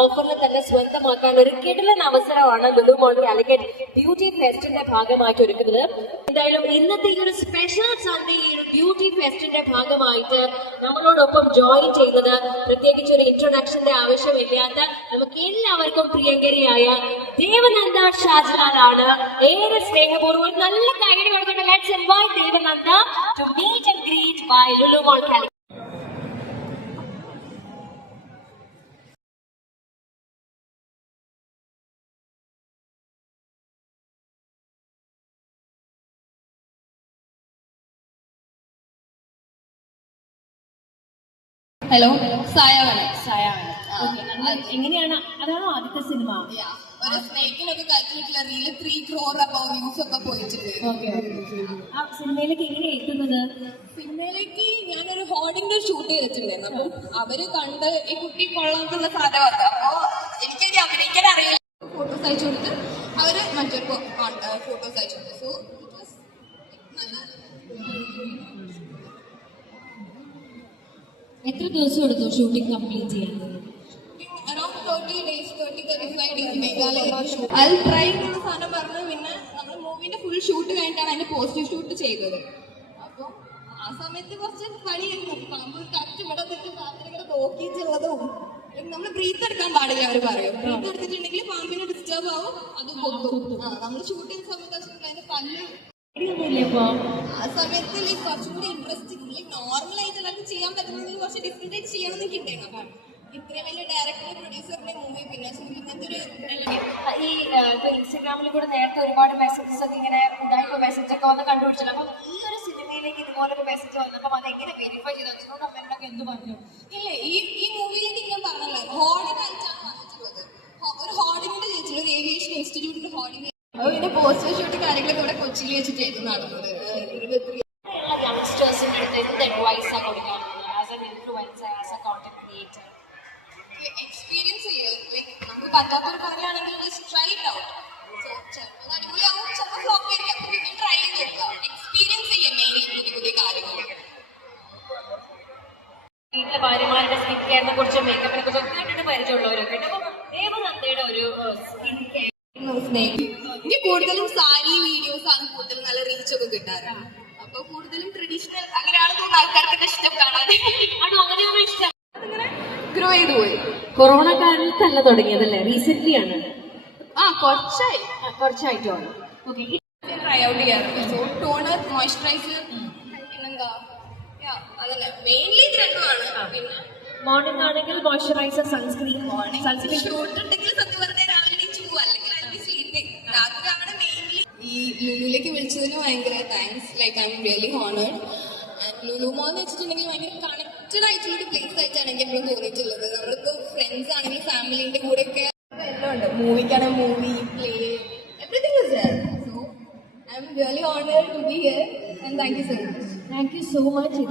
ഓഫറിൽ തന്നെ സ്വന്തമാക്കാൻ ഒരു കിടിലൻ അവസരമാണ് ലുലു മോൾ കാലിക്കറ്റ് ബ്യൂട്ടി ഫെസ്റ്റിന്റെ ഭാഗമായിട്ട് ഒരുക്കുന്നത്. എന്തായാലും ഇന്നത്തെ ഈ ഒരു സ്പെഷ്യൽ സൺഡേ ഈ ഒരു ബ്യൂട്ടി ഫെസ്റ്റിന്റെ ഭാഗമായിട്ട് നമ്മളോടൊപ്പം ജോയിൻ ചെയ്യുന്നത് പ്രത്യേകിച്ച് ഒരു ഇൻട്രൊഡക്ഷന്റെ ആവശ്യമില്ലാത്ത നമുക്ക് എല്ലാവർക്കും പ്രിയങ്കരിയായ ദേവനന്ദ ഷാജിലാണ്. ഏറെ സ്നേഹപൂർവ്വം നല്ല കാര്യം കൊടുക്കുന്ന let's invite Devananda to meet and greet by Lulu mall Calicut. Hello, സായാവനം. എങ്ങനെയാണ്, അതാണോ ആദ്യത്തെ സിനിമ? ഒരു സ്നേക്കിനൊക്കെ കളിച്ചിട്ടുള്ള റീല് 3 crore above views ഒക്കെ പോയിട്ടുണ്ട്. ആ സിനിമയിലേക്ക് എങ്ങനെ എത്തുന്നത്? സിനിമയിലേക്ക് ഞാനൊരു ഹോർഡിംഗ് ഷൂട്ട് ചെയ്തിട്ടുണ്ടായിരുന്നു. അപ്പം അവര് കണ്ട് ഈ കുട്ടി കൊള്ളാമെന്നുള്ള സാധനം. അപ്പൊ എനിക്കത് അഭിനയിക്കാൻ അറിയില്ല. ഫോട്ടോസ് അയച്ചു കൊടുത്ത് അവര് മറ്റൊരു ഫോട്ടോസ് അയച്ചു കൊടുത്തു. സോ ഇറ്റ് വാസ് എത്ര ദിവസം എടുത്തു ഷൂട്ടിംഗ് കംപ്ലീറ്റ് ചെയ്യാൻ? Around 30 days, 30-35 days Meghalaya shoot. അത് ട്രൈ എന്നുള്ള സാധനം പറഞ്ഞു. പിന്നെ നമ്മൾ മൂവിന്റെ ഫുൾ ഷൂട്ട് കഴിഞ്ഞിട്ടാണ് അതിന്റെ പോസ്റ്റർ ഷൂട്ട് ചെയ്തത്. അപ്പൊ ആ സമയത്ത് കുറച്ച് പണിയായിരുന്നു. പാമ്പ് കറക്റ്റ് ഇവിടെ നിന്നിട്ട് പാത്രങ്ങൾ നോക്കിയിട്ടുള്ളതും നമ്മൾ ബ്രീത്ത് എടുക്കാൻ പാടില്ല. അവർ പറയും ബ്രീത്ത് എടുത്തിട്ടുണ്ടെങ്കിൽ പാമ്പിന് ഡിസ്റ്റർബ് ആവും, അത് കൊത്തും. നമ്മൾ ഷൂട്ട് ചെയ്യുന്ന സമയത്ത് അതിന്റെ പല്ല് ആ സമയത്ത് കുറച്ചും കൂടി ഇൻട്രസ്റ്റിംഗ് നോർമൽ ആയിട്ട് എല്ലാവർക്കും ചെയ്യാൻ പറ്റുന്നതിൽ കുറച്ച് ഡിഫറെന്റ് ആയിട്ട് ചെയ്യണം എന്നൊക്കെ ഉണ്ടായിരുന്നു. അപ്പൊ ഇത്രയും വലിയ ഡയറക്ടർ പ്രൊഡ്യൂസറിന്റെ മൂവി പിന്നെ ഇങ്ങനത്തെ ഒരു ഈ ഇൻസ്റ്റാഗ്രാമിൽ കൂടെ നേരത്തെ ഒരുപാട് മെസ്സേജസ് ഒക്കെ ഇങ്ങനെ ഉണ്ടായിട്ടുള്ള മെസ്സേജ് ഒക്കെ വന്ന് കണ്ടുപിടിച്ചല്ലോ. അപ്പൊ ഈ ഒരു സിനിമയിലേക്ക് ഇതുപോലൊരു മെസ്സേജ് വന്നപ്പോൾ അത് എങ്ങനെ വെരിഫൈ ചെയ്തു? അച്ഛനോട് അമ്മയോടൊക്കെ എന്ത് പറഞ്ഞു? ഇല്ല, ഈ മൂവിയിലേക്ക് ഞാൻ പറഞ്ഞല്ലോ ഹോർഡിംഗ് ആയിട്ടാണ് വന്നിട്ടുള്ളത്. ഒരു ഹോർഡിങ്ങിന്റെ ചേച്ചില്ല, ഒരു ഏവിയേഷൻ ഇൻസ്റ്റിറ്റ്യൂട്ടിന്റെ ഹോർഡിംഗ്. അപ്പൊ പിന്നെ പോസ്റ്റർ ഷൂട്ട് കാര്യങ്ങളൊക്കെ ഇവിടെ കൊച്ചിയിൽ വെച്ചിട്ടായിരുന്നു നടന്നത്. യങ്സ്റ്റേഴ്സിന്റെ അടുത്ത് എന്ത് അഡ്വൈസാണ് കൊടുക്കാറുള്ളത് as an influencer, as A content creator? Experience ചെയ്യുക. നമുക്ക് പറ്റാത്തൊരു കാര്യമാണെങ്കിൽ ട്രൈ ഇറ്റ് ഔട്ട്. ചിലപ്പോൾ അടിപൊളിയാവും, ചിലപ്പോൾ ഫ്ലോപ്പ് ആയിരിക്കാം. പിന്നെ ട്രൈ ചെയ്ത് നോക്കുക. എക്സ്പീരിയൻസ് ചെയ്യാൻ മെയിൻ പുതിയ കാര്യങ്ങൾ. വീട്ടിലെ ഭാര്യമാരുടെ സ്കിൻ കെയറിനെ കുറിച്ചും മേക്കപ്പിനെ കുറിച്ചും കേട്ടിട്ട് പരിചയമുള്ളവരൊക്കെ ഉണ്ട്. അപ്പൊ ദേവനന്ദയുടെ ഒരു സ്കിൻ കെയർ എനിക്ക് കൂടുതലും സാരി വീഡിയോസ് ആണ് കൂടുതലും നല്ല റീച്ച് ഒക്കെ കിട്ടാറ്. അപ്പൊ കൂടുതലും ട്രഡീഷണൽ അങ്ങനെയാണ് തോന്നുന്ന ആൾക്കാർക്ക് ഇഷ്ടം കാണാൻ. ആണോ? അങ്ങനെയാണ് ഇഷ്ടം. അതിങ്ങനെ ഗ്രോ ചെയ്തു പോയി. കൊറോണ കാലത്തല്ല തുടങ്ങിയതല്ലേ? റീസെന്റ് ആണ്? കുറച്ചായിട്ടാണ്. ഓക്കെ, ട്രൈ ഔട്ട് ചെയ്യാറുണ്ട്. സോ ടോണർ, മോയ്സ്ചറൈസർ, പിന്നെന്താ അതല്ലേ മെയിൻലി ഇത് രണ്ടുമാണ്. പിന്നെ മോർണിംഗ് ആണെങ്കിൽ മോയ്സ്ചറൈസർ, സൺസ്ക്രീൻ. സൺസ്ക്രീൻ ഷൂട്ട് ഉണ്ടെങ്കിൽ സത്യം പറഞ്ഞാൽ രാവിലെ എണീച്ച് പോകും, അല്ലെങ്കിൽ സ്ലീപ്പിംഗ്. രാത്രിയാണ് മെയിൻലി. ഈ ലുലുവിലേക്ക് വിളിച്ചതിന് ഭയങ്കര thanks. Like I am really honoured. And Lulu mall എന്ന് വെച്ചിട്ടുണ്ടെങ്കിൽ ഭയങ്കര കണക്റ്റഡ് ആയിട്ടുള്ള ഒരു പ്ലേസ് ആയിട്ടാണ് എനിക്ക് എപ്പോഴും തോന്നിയിട്ടുള്ളത്. നമ്മളിപ്പോ ഫ്രണ്ട്സ് ആണെങ്കിൽ ഫാമിലിന്റെ കൂടെ ഒക്കെ എല്ലാം ഉണ്ട്. മൂവിക്കാണെങ്കിൽ movie, play, everything is there. So I am really honoured to be here and thank you so much. Thank you so much.